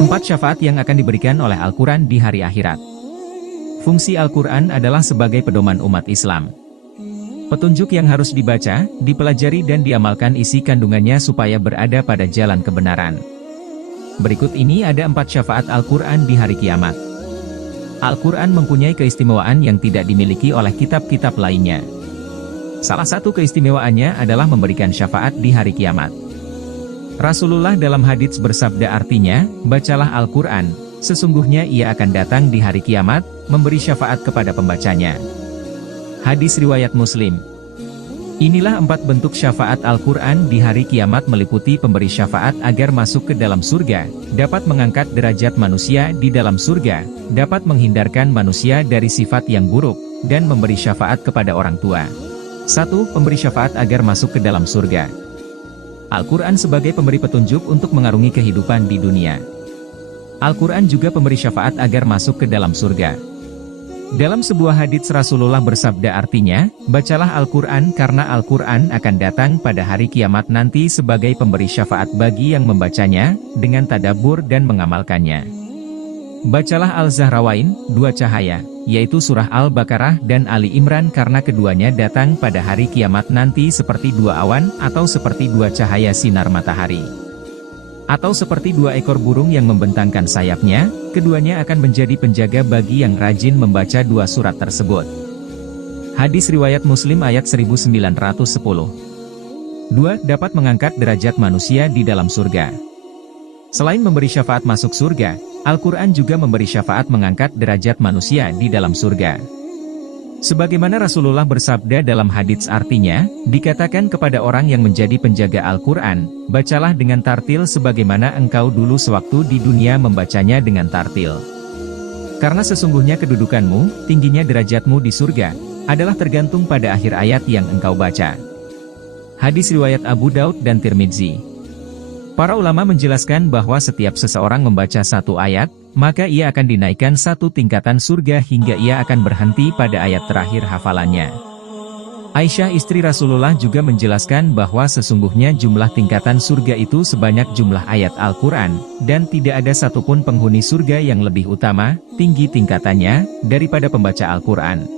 4 syafaat yang akan diberikan oleh Al-Quran di hari akhirat. Fungsi Al-Quran adalah sebagai pedoman umat Islam. Petunjuk yang harus dibaca, dipelajari dan diamalkan isi kandungannya supaya berada pada jalan kebenaran. Berikut ini ada 4 syafaat Al-Quran di hari kiamat. Al-Quran mempunyai keistimewaan yang tidak dimiliki oleh kitab-kitab lainnya. Salah satu keistimewaannya adalah memberikan syafaat di hari kiamat. Rasulullah dalam hadits bersabda artinya, bacalah Al-Quran, sesungguhnya ia akan datang di hari kiamat, memberi syafaat kepada pembacanya. Hadis riwayat Muslim. Inilah 4 bentuk syafaat Al-Quran di hari kiamat meliputi pemberi syafaat agar masuk ke dalam surga, dapat mengangkat derajat manusia di dalam surga, dapat menghindarkan manusia dari sifat yang buruk, dan memberi syafaat kepada orang tua. 1. Pemberi syafaat agar masuk ke dalam surga. Al-Quran sebagai pemberi petunjuk untuk mengarungi kehidupan di dunia. Al-Quran juga pemberi syafaat agar masuk ke dalam surga. Dalam sebuah hadits Rasulullah bersabda artinya, bacalah Al-Quran karena Al-Quran akan datang pada hari kiamat nanti sebagai pemberi syafaat bagi yang membacanya, dengan tadabbur dan mengamalkannya. Bacalah Al-Zahrawain, 2 cahaya, yaitu surah Al-Baqarah dan Ali Imran karena keduanya datang pada hari kiamat nanti seperti 2 awan atau seperti 2 cahaya sinar matahari. Atau seperti 2 ekor burung yang membentangkan sayapnya, keduanya akan menjadi penjaga bagi yang rajin membaca 2 surat tersebut. Hadis riwayat Muslim ayat 1910. 2. Dapat mengangkat derajat manusia di dalam surga. Selain memberi syafaat masuk surga, Al-Quran juga memberi syafaat mengangkat derajat manusia di dalam surga. Sebagaimana Rasulullah bersabda dalam hadits artinya, dikatakan kepada orang yang menjadi penjaga Al-Quran, bacalah dengan tartil sebagaimana engkau dulu sewaktu di dunia membacanya dengan tartil. Karena sesungguhnya kedudukanmu, tingginya derajatmu di surga, adalah tergantung pada akhir ayat yang engkau baca. Hadis riwayat Abu Daud dan Tirmidzi. Para ulama menjelaskan bahwa setiap seseorang membaca 1 ayat, maka ia akan dinaikkan 1 tingkatan surga hingga ia akan berhenti pada ayat terakhir hafalannya. Aisyah istri Rasulullah juga menjelaskan bahwa sesungguhnya jumlah tingkatan surga itu sebanyak jumlah ayat Al-Quran, dan tidak ada satupun penghuni surga yang lebih utama, tinggi tingkatannya, daripada pembaca Al-Quran.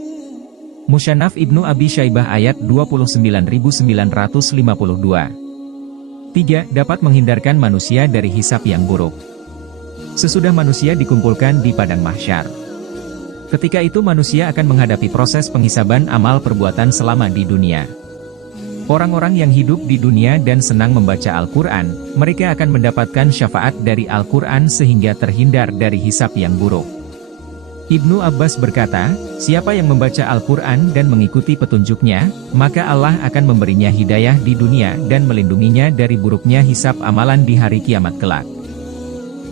Musannaf Ibnu Abi Syaibah ayat 29952. 3. Dapat menghindarkan manusia dari hisab yang buruk. Sesudah manusia dikumpulkan di padang mahsyar. Ketika itu manusia akan menghadapi proses penghisaban amal perbuatan selama di dunia. Orang-orang yang hidup di dunia dan senang membaca Al-Quran, mereka akan mendapatkan syafaat dari Al-Quran sehingga terhindar dari hisab yang buruk. Ibnu Abbas berkata, siapa yang membaca Al-Quran dan mengikuti petunjuknya, maka Allah akan memberinya hidayah di dunia dan melindunginya dari buruknya hisab amalan di hari kiamat kelak.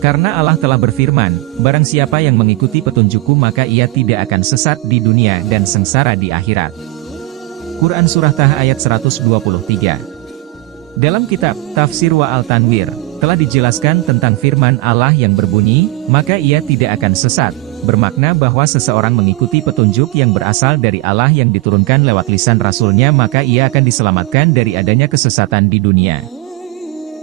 Karena Allah telah berfirman, barang siapa yang mengikuti petunjukku maka ia tidak akan sesat di dunia dan sengsara di akhirat. Quran Surah Taha ayat 123. Dalam kitab Tafsir wa Al-Tanwir, telah dijelaskan tentang firman Allah yang berbunyi, maka ia tidak akan sesat, bermakna bahwa seseorang mengikuti petunjuk yang berasal dari Allah yang diturunkan lewat lisan Rasulnya maka ia akan diselamatkan dari adanya kesesatan di dunia.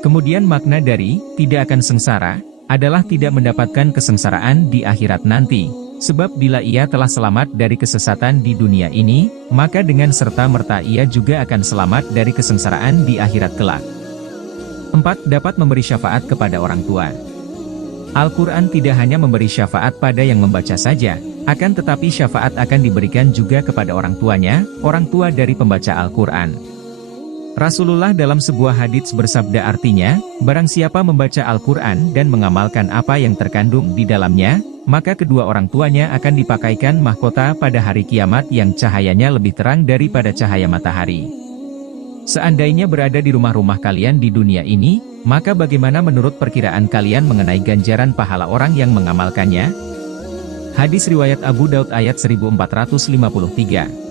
Kemudian makna dari, tidak akan sengsara, adalah tidak mendapatkan kesengsaraan di akhirat nanti, sebab bila ia telah selamat dari kesesatan di dunia ini, maka dengan serta-merta ia juga akan selamat dari kesengsaraan di akhirat kelak. 4. Dapat memberi syafaat kepada orang tua. Al-Quran tidak hanya memberi syafaat pada yang membaca saja, akan tetapi syafaat akan diberikan juga kepada orang tuanya, orang tua dari pembaca Al-Quran. Rasulullah dalam sebuah hadits bersabda artinya, barang siapa membaca Al-Quran dan mengamalkan apa yang terkandung di dalamnya, maka kedua orang tuanya akan dipakaikan mahkota pada hari kiamat yang cahayanya lebih terang daripada cahaya matahari. Seandainya berada di rumah-rumah kalian di dunia ini, maka bagaimana menurut perkiraan kalian mengenai ganjaran pahala orang yang mengamalkannya? Hadis riwayat Abu Daud ayat 1453.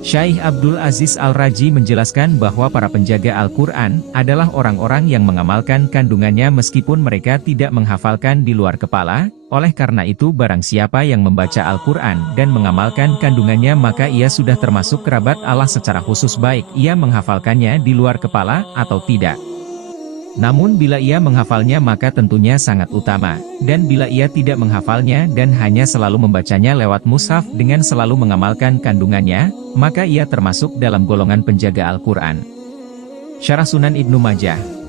Syaikh Abdul Aziz Al-Raji menjelaskan bahwa para penjaga Al-Quran adalah orang-orang yang mengamalkan kandungannya meskipun mereka tidak menghafalkan di luar kepala. Oleh karena itu barang siapa yang membaca Al-Quran dan mengamalkan kandungannya maka ia sudah termasuk kerabat Allah secara khusus baik ia menghafalkannya di luar kepala atau tidak. Namun bila ia menghafalnya maka tentunya sangat utama, dan bila ia tidak menghafalnya dan hanya selalu membacanya lewat mushaf dengan selalu mengamalkan kandungannya, maka ia termasuk dalam golongan penjaga Al-Quran. Syarah Sunan Ibnu Majah.